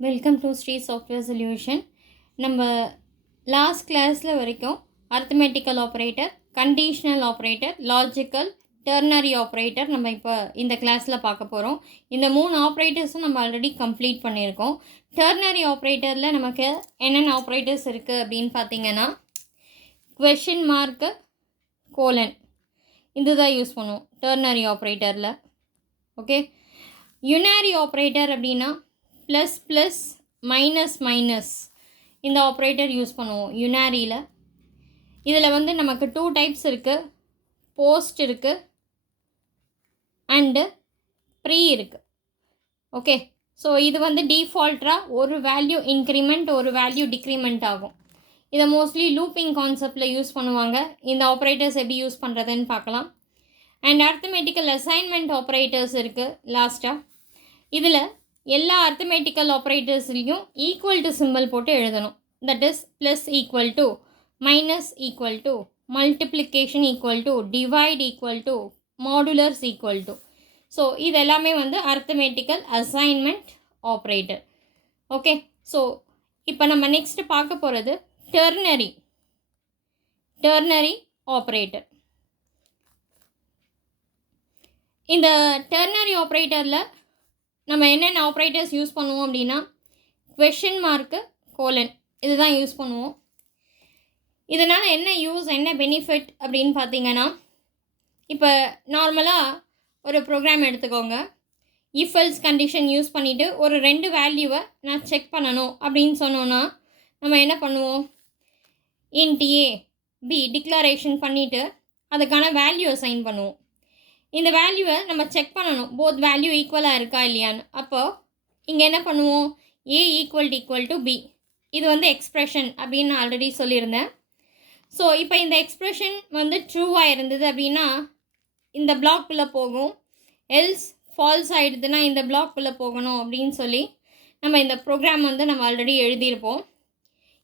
Welcome to Shri software solution. நம்ம last கிளாஸில் வரைக்கும் arithmetical operator, conditional operator, logical, ternary operator நம்ம இப்போ இந்த கிளாஸில் பார்க்க போகிறோம். இந்த 3 ஆப்ரேட்டர்ஸும் நம்ம ஆல்ரெடி கம்ப்ளீட் பண்ணியிருக்கோம். டெர்னரி ஆப்ரேட்டரில் நமக்கு என்னென்ன ஆப்ரேட்டர்ஸ் இருக்குது அப்படின்னு பார்த்தீங்கன்னா, கொஷின் மார்க்கு, கோலன், இதுதான் யூஸ் பண்ணுவோம் டெர்னரி ஆப்ரேட்டரில். ஓகே, யுனாரி ஆப்ரேட்டர் அப்படின்னா ப்ளஸ் ப்ளஸ் மைனஸ் மைனஸ் இந்த ஆப்ரேட்டர் யூஸ் பண்ணுவோம் யுனாரியில். இதில் வந்து நமக்கு 2 டைப்ஸ் இருக்குது. போஸ்ட் இருக்குது அண்டு ப்ரீ இருக்குது. ஓகே, ஸோ இது வந்து டிஃபால்ட்டாக ஒரு வேல்யூ இன்க்ரிமெண்ட் ஒரு வேல்யூ டிக்ரிமெண்ட் ஆகும். இதை மோஸ்ட்லி லூப்பிங் கான்செப்டில் யூஸ் பண்ணுவாங்க. இந்த ஆப்ரேட்டர்ஸ் எப்படி யூஸ் பண்ணுறதுன்னு பார்க்கலாம். அண்ட் அர்த்தமெட்டிக்கல் அசைன்மெண்ட் ஆப்ரேட்டர்ஸ் இருக்குது லாஸ்ட்டாக. இதில் எல்லா அர்த்தமெட்டிக்கல் ஆப்ரேட்டர்ஸ்லையும் ஈக்குவல் டு சிம்பிள் போட்டு எழுதணும். That is plus equal to, minus equal to, multiplication equal to, divide equal to, modulus equal to. So இது எல்லாமே வந்து அர்த்தமெட்டிக்கல் அசைன்மெண்ட் ஆப்ரேட்டர். ஓகே, ஸோ இப்போ நம்ம நெக்ஸ்ட் பார்க்க போகிறது டெர்னரி ஆப்ரேட்டர். இந்த டெர்னரி ஆப்ரேட்டரில் நம்ம என்னென்ன ஆப்ரேட்டர்ஸ் யூஸ் பண்ணுவோம் அப்படின்னா, கொஷின் மார்க்கு, கோலன், இதுதான் யூஸ் பண்ணுவோம். இதனால் என்ன யூஸ், என்ன பெனிஃபிட் அப்படின்னு பார்த்தீங்கன்னா, இப்போ நார்மலாக ஒரு ப்ரோக்ராம் எடுத்துக்கோங்க. இஃப் எல்ஸ் கண்டிஷன் யூஸ் பண்ணிவிட்டு ஒரு 2 வேல்யூவை நான் செக் பண்ணணும் அப்படின்னு சொன்னோன்னா நம்ம என்ன பண்ணுவோம், இன்ட் ஏ பி டிக்ளரேஷன் பண்ணிவிட்டு அதுக்கான வேல்யூ அசைன் பண்ணுவோம். இந்த வேல்யூவை நம்ம செக் பண்ணணும், போத் வேல்யூ ஈக்குவலாக இருக்கா இல்லையான்னு. அப்போது இங்கே என்ன பண்ணுவோம், ஏ ஈக்குவல் டு பி. இது வந்து எக்ஸ்ப்ரெஷன் அப்படின்னு நான் ஆல்ரெடி சொல்லியிருந்தேன். ஸோ இப்போ இந்த எக்ஸ்ப்ரெஷன் வந்து ட்ரூவாக இருந்தது அப்படின்னா இந்த பிளாக்குள்ளே போகும், எல்ஸ் ஃபால்ஸ் ஆகிடுதுன்னா இந்த பிளாக்குள்ளே போகணும் அப்படின்னு சொல்லி நம்ம இந்த ப்ரோக்ராம் வந்து நம்ம ஆல்ரெடி எழுதியிருப்போம்.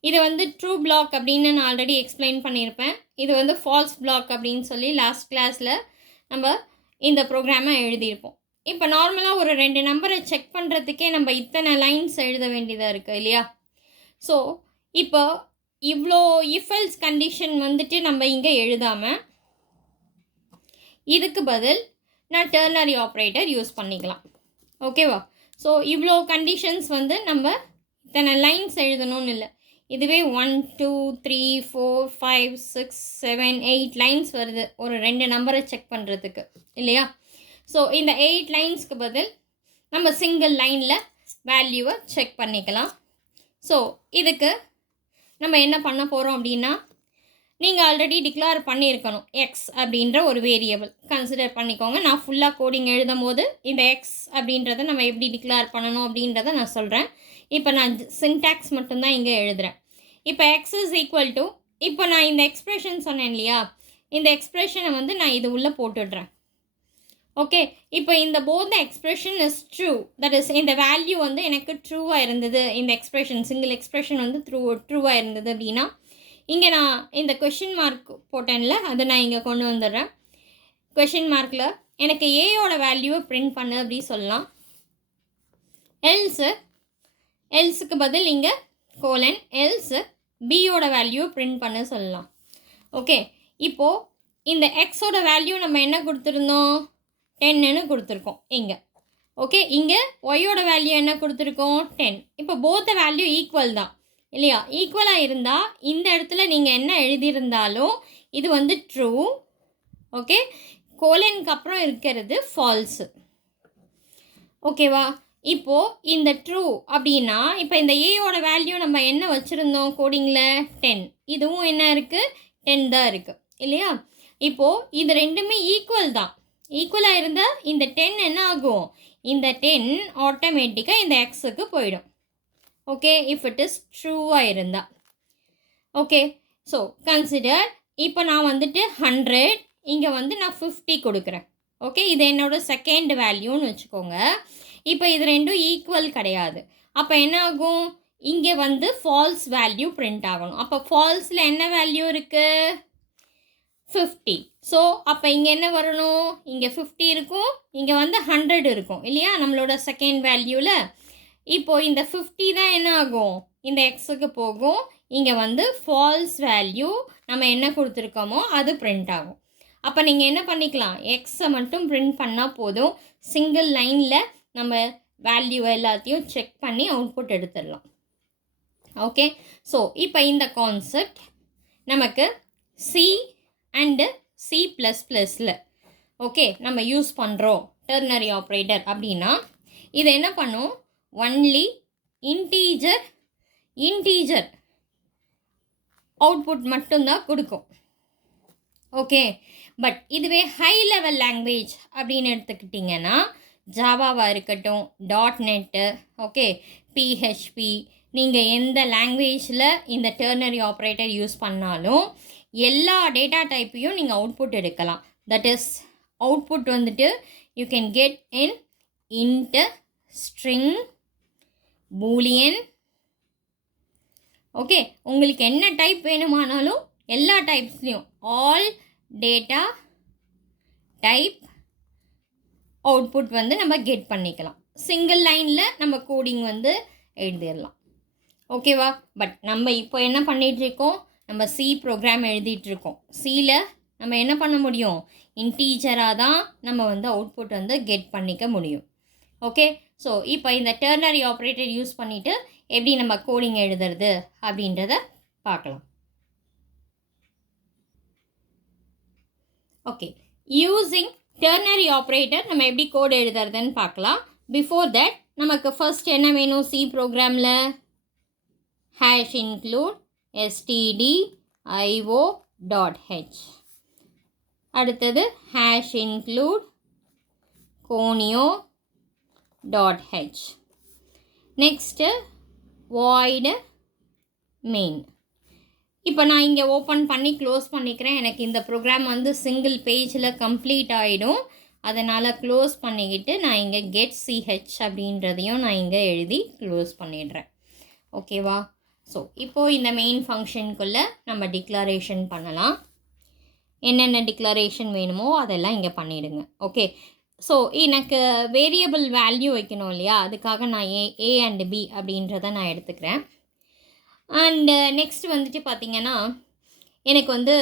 இது வந்து ட்ரூ பிளாக் அப்படின்னு நான் ஆல்ரெடி எக்ஸ்பிளைன் பண்ணியிருப்பேன். இது வந்து ஃபால்ஸ் பிளாக் அப்படின்னு சொல்லி லாஸ்ட் கிளாஸில் நம்ம இந்த ப்ரோக்ராமை எழுதியிருப்போம். இப்போ நார்மலாக ஒரு 2 நம்பரை செக் பண்ணுறதுக்கே நம்ம இத்தனை லைன்ஸ் எழுத வேண்டியதாக இருக்குது இல்லையா. ஸோ இப்போ இவ்வளோ இஃபெல்ஸ் கண்டிஷன் வந்துட்டு நம்ம இங்கே எழுதாமல் இதுக்கு பதில் நான் டெர்னரி ஆப்ரேட்டர் யூஸ் பண்ணிக்கலாம். ஓகேவா. ஸோ இவ்வளோ கண்டிஷன்ஸ் வந்து நம்ம இத்தனை லைன்ஸ் எழுதணும்னு இல்லை. இதுவே 1 2 3 4 5 6 7 8 லைன்ஸ் வருது ஒரு 2 நம்பரை செக் பண்ணுறதுக்கு இல்லையா. ஸோ இந்த 8 லைன்ஸ்க்கு பதில் நம்ம சிங்கிள் லைனில் வேல்யூவை செக் பண்ணிக்கலாம். ஸோ இதுக்கு நம்ம என்ன பண்ண போகிறோம் அப்படின்னா, நீங்கள் ஆல்ரெடி டிக்ளேர் பண்ணியிருக்கணும் எக்ஸ் அப்படின்ற ஒரு வேரியபிள் கன்சிடர் பண்ணிக்கோங்க. நான் ஃபுல்லாக கோடிங் எழுதும் போது இந்த எக்ஸ் அப்படின்றத நம்ம எப்படி டிக்ளேர் பண்ணணும் அப்படின்றத நான் சொல்கிறேன். இப்போ நான் சின்டாக்ஸ் மட்டும்தான் இங்கே எழுதுகிறேன். இப்போ எக்ஸ் இஸ் ஈக்குவல் டு, இப்போ நான் இந்த எக்ஸ்ப்ரெஷன் சொன்னேன் இல்லையா, இந்த எக்ஸ்ப்ரெஷனை வந்து நான் இது உள்ளே போட்டுடுறேன். ஓகே, இப்போ இந்த both the expression is true, that is இந்த வேல்யூ வந்து எனக்கு ட்ரூவாக இருந்தது, இந்த எக்ஸ்ப்ரெஷன் சிங்கிள் எக்ஸ்ப்ரெஷன் வந்து ட்ரூவாக இருந்தது அப்படின்னா இங்கே நான் இந்த கொஷின் மார்க் போட்டேன்ல, அதை நான் இங்கே கொண்டு வந்துடுறேன். கொஷின் மார்க்கில் எனக்கு ஏயோட வேல்யூவை பிரிண்ட் பண்ணு அப்படி சொல்லலாம். எல்ஸுக்கு பதில் இங்கே கோலன், எல்ஸு பியோட வேல்யூவை பிரிண்ட் பண்ண சொல்லலாம். ஓகே, இப்போது இந்த எக்ஸோட வேல்யூ நம்ம என்ன கொடுத்துருந்தோம், 10ன்னு கொடுத்துருக்கோம் இங்கே. ஓகே, இங்கே ஒய்யோட வேல்யூ என்ன கொடுத்துருக்கோம், 10. இப்போ போத் வேல்யூ ஈக்குவல் தான் இல்லையா. ஈக்குவலாக இருந்தால் இந்த இடத்துல நீங்கள் என்ன எழுதியிருந்தாலும் இது வந்து ட்ரூ. ஓகே, கோலனுக்கு அப்புறம் இருக்கிறது ஃபால்ஸு. ஓகேவா. இப்போது இந்த ட்ரூ அப்படின்னா இப்போ இந்த ஏயோட வேல்யூ நம்ம என்ன வச்சுருந்தோம் கோடிங்கில், 10. இதுவும் என்ன இருக்குது, 10 தான் இருக்குது இல்லையா. இப்போது இது ரெண்டுமே ஈக்குவல் தான். ஈக்குவலாக இருந்தால் இந்த 10 என்ன ஆகும், இந்த 10 ஆட்டோமேட்டிக்காக இந்த எக்ஸுக்கு போயிடும். ஓகே, இஃப் இட் இஸ் ட்ரூவாக இருந்தால். ஓகே, ஸோ கன்சிடர் இப்போ நான் வந்துட்டு 100, இங்கே வந்து நான் 50 கொடுக்குறேன். ஓகே, இது என்னோட செகண்ட் வேல்யூன்னு வச்சுக்கோங்க. இப்போ இது ரெண்டும் ஈக்குவல் கிடையாது. அப்போ என்ன ஆகும், இங்கே வந்து ஃபால்ஸ் வேல்யூ பிரிண்ட் ஆகணும். அப்போ ஃபால்ஸில் என்ன வேல்யூ இருக்குது, 50. ஸோ அப்போ இங்கே என்ன வரணும், இங்கே 50 இருக்கும், இங்கே வந்து 100 இருக்கும் இல்லையா நம்மளோட செகண்ட் வேல்யூவில். இப்போது இந்த 50 தான் என்ன ஆகும், இந்த எக்ஸுக்கு போகும். இங்கே வந்து ஃபால்ஸ் வேல்யூ நம்ம என்ன கொடுத்துருக்கோமோ அது பிரிண்ட் ஆகும். அப்போ நீங்கள் என்ன பண்ணிக்கலாம், எக்ஸை மட்டும் பிரிண்ட் பண்ணால் போதும். சிங்கிள் லைனில் நம்ம வேல்யூ எல்லாத்தையும் செக் பண்ணி அவுட்புட் எடுத்துடலாம். ஓகே, ஸோ இப்போ இந்த கான்செப்ட் நமக்கு சி அண்டு C++ல் ஓகே நம்ம யூஸ் பண்ணுறோம் டெர்னரி ஆப்ரேட்டர் அப்படின்னா இது என்ன பண்ணும், ஒன்லி இன்டீஜர் அவுட்புட் மட்டும்தான் கொடுக்கும். ஓகே, பட் இதுவே ஹை லெவல் லாங்குவேஜ் அப்படின்னு எடுத்துக்கிட்டிங்கன்னா ஜாவாவாக இருக்கட்டும், .NET, ஓகே, PHP, நீங்கள் எந்த லாங்குவேஜில் இந்த டெர்னரி ஆப்ரேட்டர் யூஸ் பண்ணாலும் எல்லா டேட்டா டைப்பையும் நீங்கள் அவுட்புட் எடுக்கலாம். தட் இஸ் அவுட்புட் வந்துட்டு you can get in int, string, Boolean. Okay, உங்களுக்கு என்ன டைப் வேணுமானாலும் எல்லா டைப்ஸ்லேயும் ஆல் டேட்டா டைப் அவுட்புட் வந்து நம்ம கெட் பண்ணிக்கலாம். சிங்கிள் லைனில் நம்ம கோடிங் வந்து எழுதிடலாம். ஓகேவா, பட் நம்ம இப்போ என்ன பண்ணிகிட்ருக்கோம், நம்ம சி ப்ரோக்ராம் எழுதிட்டுருக்கோம். சியில் நம்ம என்ன பண்ண முடியும், இன்டீஜராக தான் நம்ம வந்து அவுட்புட் வந்து கெட் பண்ணிக்க முடியும். ஓகே, ஸோ இப்போ இந்த டெர்னரி ஆப்ரேட்டர் யூஸ் பண்ணிவிட்டு எப்படி நம்ம கோடிங் எழுதுறது அப்படின்றத பார்க்கலாம். ஓகே, யூஸிங் டெர்னரி ஆப்ரேட்டர் நம்ம எப்படி கோட் எழுதுறதுன்னு பார்க்கலாம். பிஃபோர் தட் நமக்கு ஃபர்ஸ்ட் என்ன வேணும், சி ப்ரோக்ராமில் #include stdio.h, அடுத்தது #include conio.h, next void main. இப்போ நான் இங்கே ஓப்பன் பண்ணி க்ளோஸ் பண்ணிக்கிறேன். எனக்கு இந்த ப்ரோக்ராம் வந்து சிங்கிள் பேஜில் கம்ப்ளீட் ஆகிடும். அதனால் க்ளோஸ் பண்ணிக்கிட்டு நான் இங்கே கெட் சிஹெச் அப்படின்றதையும் நான் இங்கே எழுதி க்ளோஸ் பண்ணிடுறேன். ஓகேவா, ஸோ இப்போது இந்த மெயின் ஃபங்க்ஷனுக்குள்ளே நம்ம டிக்ளரேஷன் பண்ணலாம். என்னென்ன டிக்ளரேஷன் வேணுமோ அதெல்லாம் இங்கே பண்ணிவிடுங்க. ஓகே, ஸோ எனக்கு வேரியபிள் வேல்யூ வைக்கணும் இல்லையா, அதுக்காக நான் ஏ அண்ட் பி அப்படின்றத நான் எடுத்துக்கிறேன். அண்டு நெக்ஸ்ட் வந்துட்டு பார்த்திங்கன்னா எனக்கு வந்து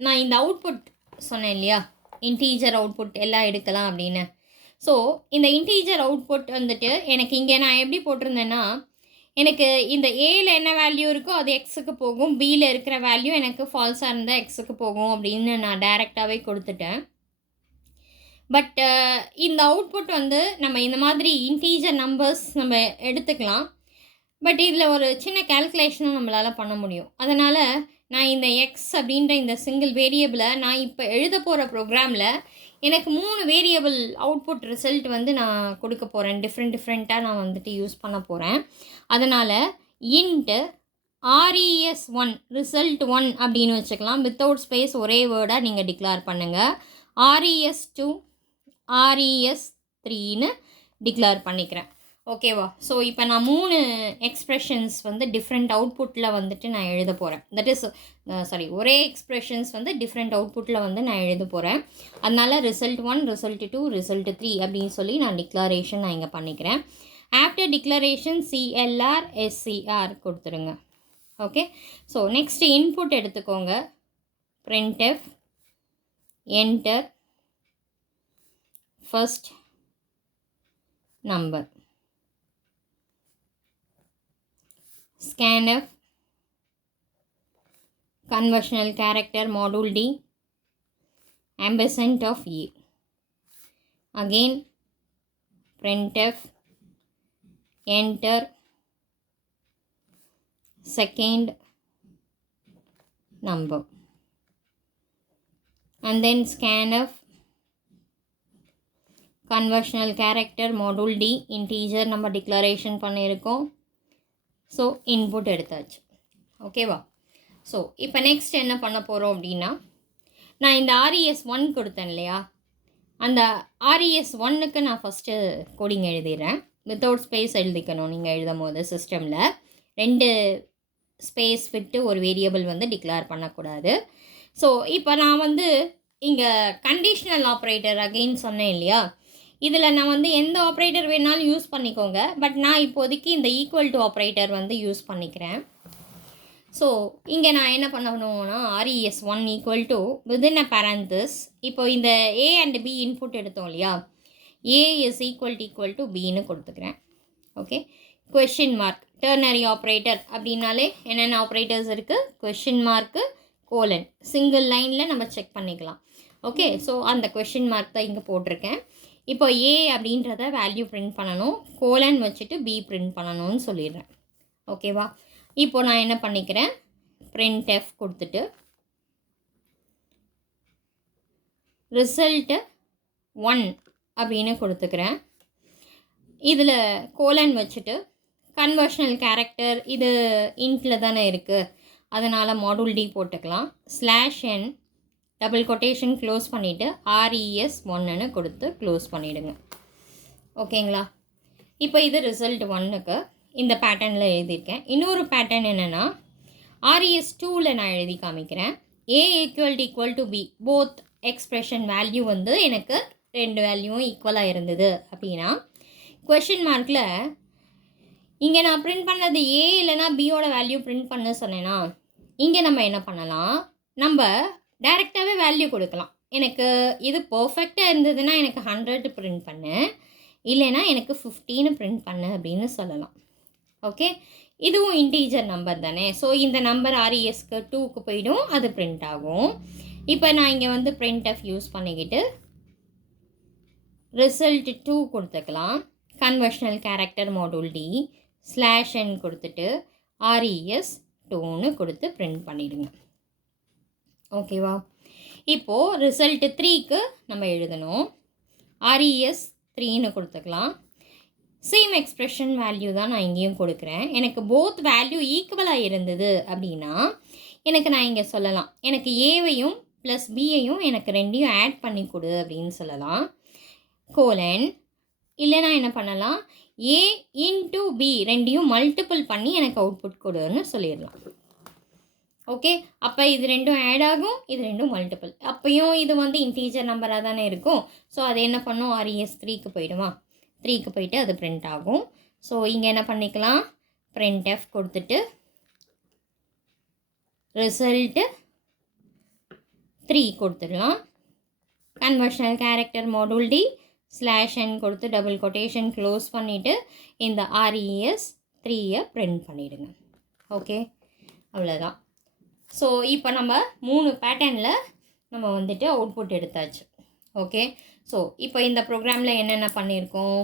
நான் இந்த அவுட்புட் சொன்னேன் இல்லையா, இன்டீஜர் அவுட்புட் எல்லாம் எடுக்கலாம் அப்படின்னு. ஸோ இந்த இன்டீஜர் அவுட்புட் வந்துட்டு எனக்கு இங்கே நான் எப்படி போட்டிருந்தேன்னா, எனக்கு இந்த ஏயில் என்ன வேல்யூ இருக்கோ அது எக்ஸுக்கு போகும், பியில் இருக்கிற வேல்யூ எனக்கு ஃபால்ஸாக இருந்தால் எக்ஸுக்கு போகும் அப்படின்னு நான் டைரெக்டாகவே கொடுத்துட்டேன். பட் இந்த அவுட்புட் வந்து நம்ம இந்த மாதிரி இன்டீஜர் நம்பர்ஸ் நம்ம எடுத்துக்கலாம். பட் இதில் ஒரு சின்ன கேல்குலேஷனும் நம்மளால் பண்ண முடியும். அதனால் நான் இந்த எக்ஸ் அப்படின்ற இந்த சிங்கிள் வேரியபிளை நான் இப்போ எழுத போகிற ப்ரோக்ராமில் எனக்கு 3 வேரியபிள் அவுட்புட் ரிசல்ட் வந்து நான் கொடுக்க போகிறேன். டிஃப்ரெண்ட்டாக நான் வந்துட்டு யூஸ் பண்ண போகிறேன். அதனால் இன்ட்டு res1 ரிசல்ட் 1 அப்படின்னு வச்சுக்கலாம். வித்தவுட் ஸ்பேஸ் ஒரே வேர்டாக நீங்கள் டிக்ளேர் பண்ணுங்கள். res2 res3ன்னு டிக்ளேர் பண்ணிக்கிறேன். ஓகேவா, ஸோ இப்போ நான் 3 எக்ஸ்ப்ரெஷன்ஸ் வந்து டிஃப்ரெண்ட் அவுட்புட்டில் வந்துட்டு நான் எழுத போகிறேன். தட் இஸ் ஒரே எக்ஸ்ப்ரெஷன்ஸ் வந்து டிஃப்ரெண்ட் அவுட்புட்டில் வந்து நான் எழுத போகிறேன். அதனால் ரிசல்ட் 1 ரிசல்ட் 2 ரிசல்ட் 3 அப்படின்னு சொல்லி நான் டிக்ளரேஷன் நான் இங்கே பண்ணிக்கிறேன். ஆஃப்டர் டிக்ளரேஷன் CLR SCR கொடுத்துருங்க. ஓகே, ஸோ நெக்ஸ்ட் இன்புட் எடுத்துக்கோங்க. printf enter first number, scanf conversional character module D ampersand of E, again printf enter second number, and then scanf conversional character module D integer நம்ம declaration பண்ணியிருக்கோம். So input எடுத்தாச்சு. ஓகேவா, so இப்போ next என்ன பண்ண போகிறோம் அப்படின்னா, நான் இந்த res1 கொடுத்தேன் இல்லையா, அந்த res1க்கு நான் ஃபஸ்ட்டு கோடிங் எழுதிடுறேன். வித்தவுட் ஸ்பேஸ் எழுதிக்கணும் நீங்கள் எழுதும் போது. சிஸ்டமில் 2 ஸ்பேஸ் விட்டு ஒரு வேரியபிள் வந்து டிக்ளேர் பண்ணக்கூடாது. ஸோ இப்போ நான் வந்து இங்கே கண்டிஷ்னல் ஆப்ரேட்டர் அகெயின் சொன்னேன் இல்லையா, இதில் நான் வந்து எந்த ஆப்ரேட்டர் வேணாலும் யூஸ் பண்ணிக்கோங்க. பட் நான் இப்போதைக்கு இந்த ஈக்குவல் டு ஆப்ரேட்டர் வந்து யூஸ் பண்ணிக்கிறேன். ஸோ இங்கே நான் என்ன பண்ணணும்னா RES1 equal to within a parenthesis. இப்போ இந்த A அண்ட் B இன்புட் எடுத்தோம் இல்லையா, A இஸ் ஈக்குவல் டு Bன்னு கொடுத்துக்கிறேன். Okay, question mark ternary operator அப்படின்னாலே என்னென்ன ஆப்ரேட்டர்ஸ் இருக்குது, கொஷின் மார்க்கு, கோலன், சிங்கிள் லைனில் நம்ம செக் பண்ணிக்கலாம். ஓகே, ஸோ அந்த கொஷின் மார்க் தான் இங்கே போட்டிருக்கேன். இப்போ A அப்படின்றத வேல்யூ பிரிண்ட் பண்ணணும், கோலன் வச்சுட்டு B பிரிண்ட் பண்ணணும்னு சொல்லிடுறேன். ஓகேவா, இப்போ நான் என்ன பண்ணிக்கிறேன், printf கொடுத்துட்டு ரிசல்ட்டு 1 அப்படின்னு கொடுத்துக்கிறேன். இதில் கோலன் வச்சுட்டு கன்வர்ஷனல் கேரக்டர் இது இன்ட்டில் தானே இருக்குது, அதனால் மாடூல் D போட்டுக்கலாம். /n டபுள் கொட்டேஷன் க்ளோஸ் பண்ணிவிட்டு RES1ன்னு கொடுத்து க்ளோஸ் பண்ணிவிடுங்க. ஓகேங்களா, இப்போ இது ரிசல்ட் 1க்கு இந்த பேட்டர்னில் எழுதியிருக்கேன். இன்னொரு பேட்டர்ன் என்னென்னா RES2வில் நான் எழுதி காமிக்கிறேன். A equal to B both expression value வந்து எனக்கு ரெண்டு வேல்யூவும் ஈக்குவலாக இருந்தது அப்படின்னா, கொஷின் மார்க்கில் இங்கே நான் பிரிண்ட் பண்ணது A இல்லைனா பியோட வேல்யூ பிரிண்ட் பண்ண சொன்னேன்னா, இங்கே நம்ம என்ன பண்ணலாம், நம்ம டைரெக்டாகவே வேல்யூ கொடுக்கலாம். எனக்கு இது பர்ஃபெக்டாக இருந்ததுன்னா எனக்கு 100 பிரிண்ட் பண்ணு, இல்லைனா எனக்கு 15 பிரிண்ட் பண்ணு அப்படின்னு சொல்லலாம். ஓகே, இதுவும் இன்டீஜர் நம்பர் தானே. ஸோ இந்த நம்பர் RESக்கு 2க்கு போயிடும், அது பிரிண்ட் ஆகும். இப்போ நான் இங்கே வந்து printf யூஸ் பண்ணிக்கிட்டு ரிசல்ட் 2 கொடுத்துக்கலாம். Conversational character module D /n கொடுத்துட்டு RES2ன்னு கொடுத்து பிரிண்ட் பண்ணிடுங்க. ஓகேவா, இப்போது ரிசல்ட் 3க்கு நம்ம எழுதணும், RES3ன்னு கொடுத்துக்கலாம். சேம் எக்ஸ்ப்ரெஷன் வேல்யூ தான் நான் இங்கேயும் கொடுக்குறேன். எனக்கு போத் வேல்யூ ஈக்குவலாக இருந்தது அப்படின்னா எனக்கு நான் இங்கே சொல்லலாம், எனக்கு ஏவையும் ப்ளஸ் பியையும் எனக்கு ரெண்டையும் ஆட் பண்ணி கொடு அப்படின்னு சொல்லலாம். கோலன் இல்லைனா என்ன பண்ணலாம், A இன்ட்டு B ரெண்டையும் மல்டிபிள் பண்ணி எனக்கு அவுட்புட் கொடுன்னு சொல்லிடலாம். ஓகே, அப்போ இது ரெண்டும் ஆட் ஆகும், இது ரெண்டும் மல்டிபிள், அப்போயும் இது வந்து இன்டீஜர் நம்பராக தானே இருக்கும். ஸோ அது என்ன பண்ணும், RES3க்கு போயிடுமா, 3க்கு போயிட்டு அது பிரிண்ட் ஆகும். ஸோ இங்கே என்ன பண்ணிக்கலாம், printf கொடுத்துட்டு ரிசல்ட்டு 3 கொடுத்துடலாம். Conversational character module D /n கொடுத்து டபுள் கொட்டேஷன் க்ளோஸ் பண்ணிவிட்டு இந்த RES3யை பிரிண்ட் பண்ணிவிடுங்க. ஓகே, அவ்வளோதான். ஸோ இப்போ நம்ம 3 பேட்டர்னில் நம்ம வந்துட்டு அவுட்புட் எடுத்தாச்சு. ஓகே, ஸோ இப்போ இந்த ப்ரோக்ராமில் என்னென்ன பண்ணியிருக்கோம்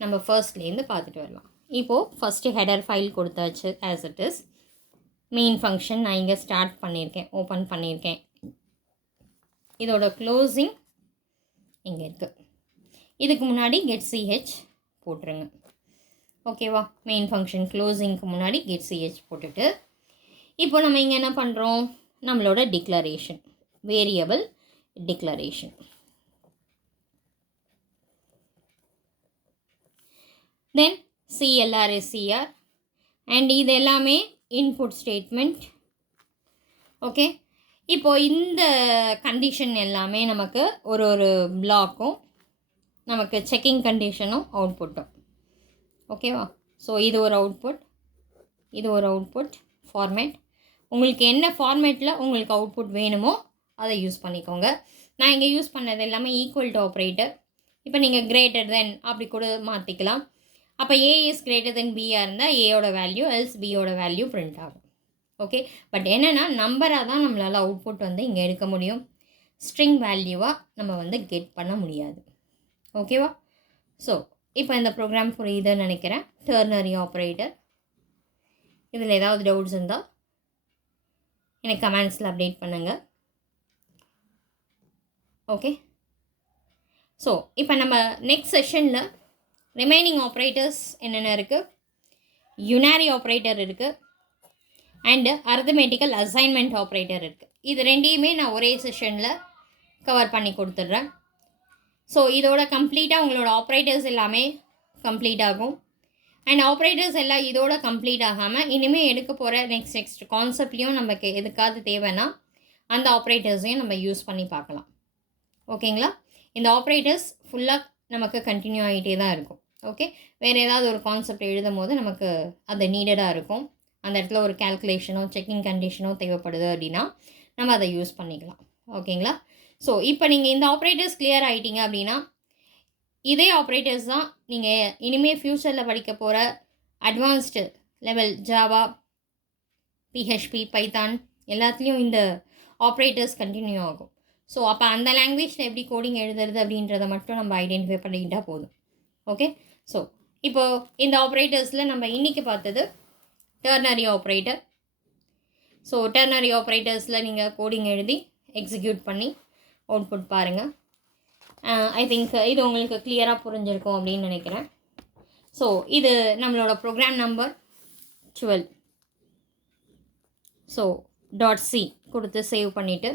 நம்ம ஃபர்ஸ்ட்லேருந்து பார்த்துட்டு வரலாம். இப்போது ஃபஸ்ட்டு ஹெடர் ஃபைல் கொடுத்தாச்சு as it is. Main function நான் இங்கே ஸ்டார்ட் பண்ணியிருக்கேன், ஓப்பன் பண்ணியிருக்கேன். இதோட க்ளோசிங் இங்கே இருக்குது. இதுக்கு முன்னாடி getch போட்டுருங்க. ஓகேவா, மெயின் ஃபங்க்ஷன் க்ளோசிங்க்கு முன்னாடி getch போட்டுட்டு இப்போ நம்ம இங்கே என்ன பண்ணுறோம், நம்மளோட declaration variable declaration. Then CLR SCR and இது எல்லாமே இன்புட் ஸ்டேட்மெண்ட். ஓகே, இப்போது இந்த கண்டிஷன் எல்லாமே நமக்கு ஒரு பிளாக்கும் நமக்கு செக்கிங் கண்டிஷனும் அவுட்புட்டும். ஓகேவா, ஸோ இது ஒரு அவுட்புட், இது ஒரு அவுட்புட் ஃபார்மேட். உங்களுக்கு என்ன ஃபார்மேட்டில் உங்களுக்கு அவுட்புட் வேணுமோ அதை யூஸ் பண்ணிக்கோங்க. நான் இங்கே யூஸ் பண்ணது எல்லாமே ஈக்குவல் டு ஆப்ரேட்டர். இப்போ நீங்கள் கிரேட்டர் தென் அப்படி கூட மாற்றிக்கலாம். அப்போ A இஸ் கிரேட்டர் தென் பியாக இருந்தால் ஏயோட வேல்யூ எல்ஸ் பியோட வேல்யூ பிரிண்ட் ஆகும். ஓகே, பட் என்னென்னா நம்பராக தான் நம்மளால் அவுட்புட் வந்து இங்கே எடுக்க முடியும், ஸ்ட்ரிங் வேல்யூவாக நம்ம வந்து கெட் பண்ண முடியாது. ஓகேவா, ஸோ இப்போ இந்த ப்ரோக்ராம் புரியுதுன்னு நினைக்கிறேன். டெர்னரி ஆப்ரேட்டர், இதில் ஏதாவது டவுட்ஸ் இருந்தால் எனக்கு கமெண்ட்ஸில் அப்டேட் பண்ணுங்கள். ஓகே, ஸோ இப்போ நம்ம நெக்ஸ்ட் செஷனில் ரிமைனிங் ஆப்ரேட்டர்ஸ் என்னென்ன இருக்குது, யுனாரி ஆப்ரேட்டர் இருக்குது அண்டு அரித்மெட்டிக்கல் அசைன்மெண்ட் ஆப்ரேட்டர் இருக்குது. இது ரெண்டையுமே நான் ஒரே செஷனில் கவர் பண்ணி கொடுத்துட்றேன். ஸோ இதோட கம்ப்ளீட்டாக உங்களோட ஆப்ரேட்டர்ஸ் எல்லாமே கம்ப்ளீட் ஆகும். அண்ட் ஆப்ரேட்டர்ஸ் எல்லாம் இதோட கம்ப்ளீட் ஆகாமல் இனிமேல் எடுக்க போகிற நெக்ஸ்ட் கான்செப்ட்லேயும் நமக்கு எதுக்காவது தேவைன்னா அந்த ஆப்ரேட்டர்ஸையும் நம்ம யூஸ் பண்ணி பார்க்கலாம். ஓகேங்களா, இந்த ஆப்ரேட்டர்ஸ் ஃபுல்லாக நமக்கு கண்டினியூ ஆகிட்டே தான் இருக்கும். ஓகே, வேறு ஏதாவது ஒரு கான்செப்ட் எழுதும் போது நமக்கு அது நீடடாக இருக்கும். அந்த இடத்துல ஒரு கால்குலேஷனோ செக்கிங் கண்டிஷனோ தேவைப்படுது அப்படின்னா நம்ம அதை யூஸ் பண்ணிக்கலாம். ஓகேங்களா? ஸோ இப்போ நீங்கள் இந்த ஆப்ரேட்டர்ஸ் கிளியர் ஆகிட்டீங்க அப்படின்னா இதே ஆப்ரேட்டர்ஸ் தான் நீங்கள் இனிமேல் ஃப்யூச்சரில் படிக்க போகிற advanced level Java, PHP, Python எல்லாத்துலேயும் இந்த ஆப்ரேட்டர்ஸ் கண்டினியூ ஆகும். ஸோ அப்போ அந்த லாங்குவேஜில் எப்படி கோடிங் எழுதுறது அப்படின்றத மட்டும் நம்ம ஐடென்டிஃபை பண்ணிக்கிட்டால் போதும். ஓகே, ஸோ இப்போது இந்த ஆப்ரேட்டர்ஸில் நம்ம இன்றைக்கி பார்த்தது டெர்னரி ஆப்ரேட்டர். ஸோ டெர்னரி ஆப்ரேட்டர்ஸில் நீங்கள் கோடிங் எழுதி எக்ஸிக்யூட் பண்ணி அவுட்புட் பாருங்கள். ஐ திங்க் இது உங்களுக்கு கிளியராக புரிஞ்சிருக்கும் அப்படின்னு நினைக்கிறேன். ஸோ இது நம்மளோட ப்ரோக்ராம் நம்பர் 12. ஸோ .c கொடுத்து சேவ் பண்ணிவிட்டு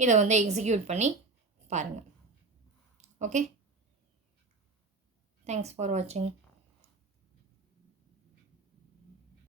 இதை வந்து எக்ஸிக்யூட் பண்ணி பாருங்கள். ஓகே, தேங்க்ஸ் ஃபார் வாட்சிங்.